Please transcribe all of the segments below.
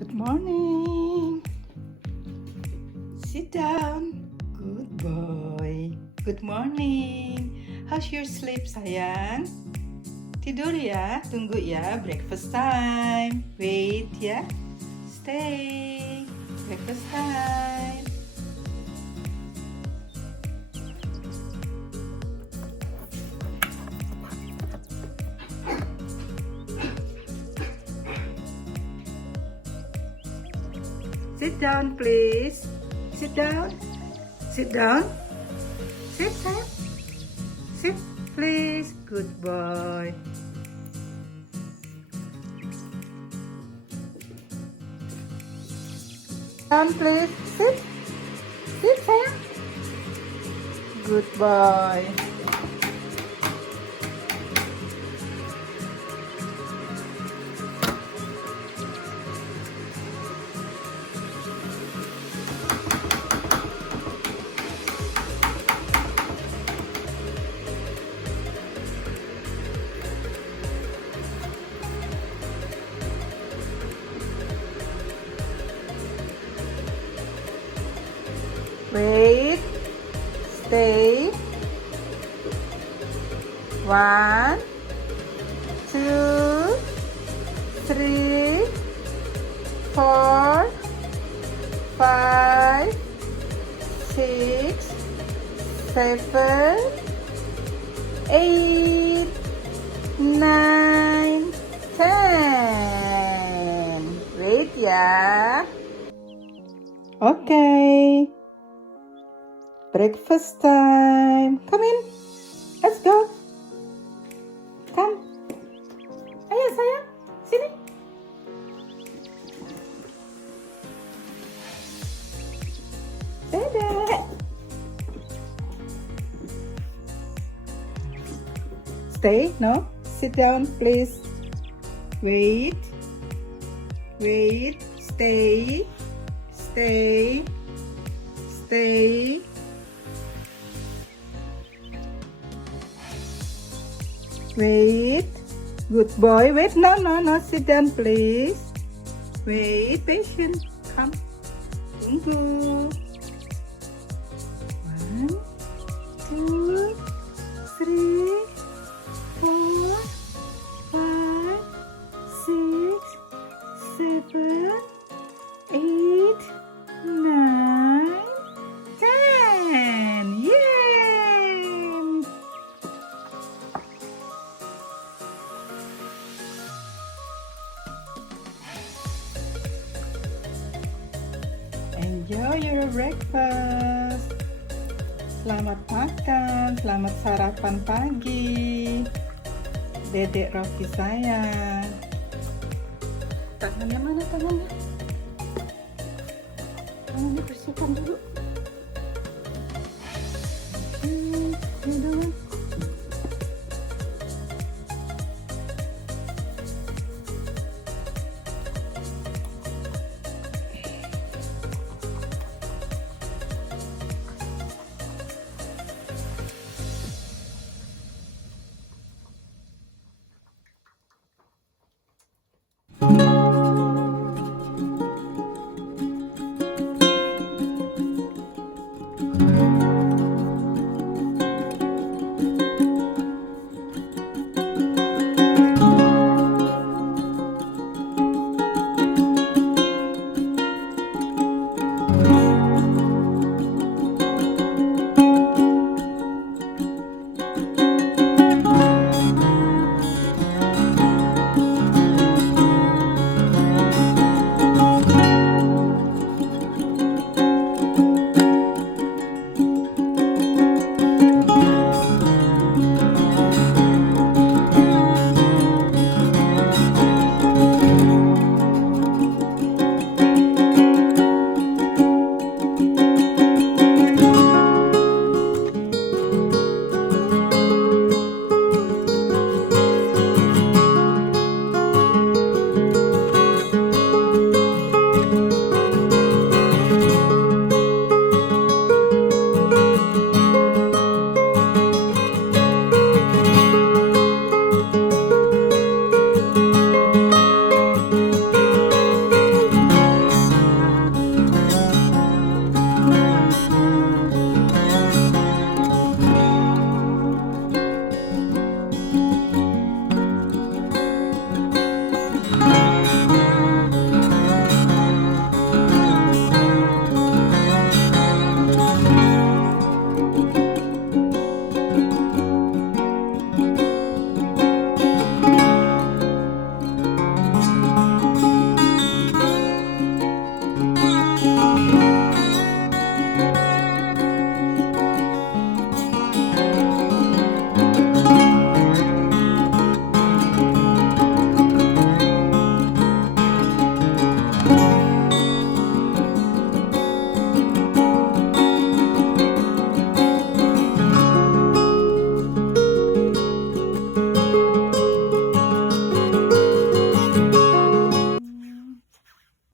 Good morning. Sit down. Good boy. Good morning. How's your sleep, sayang? Tidur ya, tunggu ya, breakfast time. Wait ya, stay. Breakfast time. Sit down, please. Sit down. Sit down. Sit, sayang. Sit, please. Good boy. Down, please. Sit. Sit, sayang. Good boy. Wait, stay. 1, 2, 3, 4, 5, 6, 7, 8, 9, 10. Wait ya. Okay. Breakfast time. Come in. Let's go. Come. Ayo sayang. Sini. Dedé. Stay. No. Sit down, please. Wait. Wait. Stay. Stay. Stay. Wait. Good boy. Wait. No. Sit down, please. Wait. Patient. Come. Tunggu. 1, 2, 3, 4, 5, 6, 7, 8, 9, 10. Yay! Enjoy your breakfast. Selamat makan, selamat sarapan pagi. Dedé Rocky sayang. Tangannya mana tangannya? Tangannya bersihkan dulu. Ini dulu.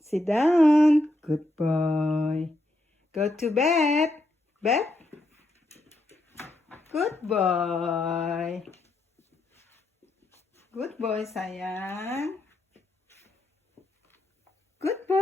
Sit down. Good boy. Go to bed. Bed. Good boy. Good boy, sayang. Good boy.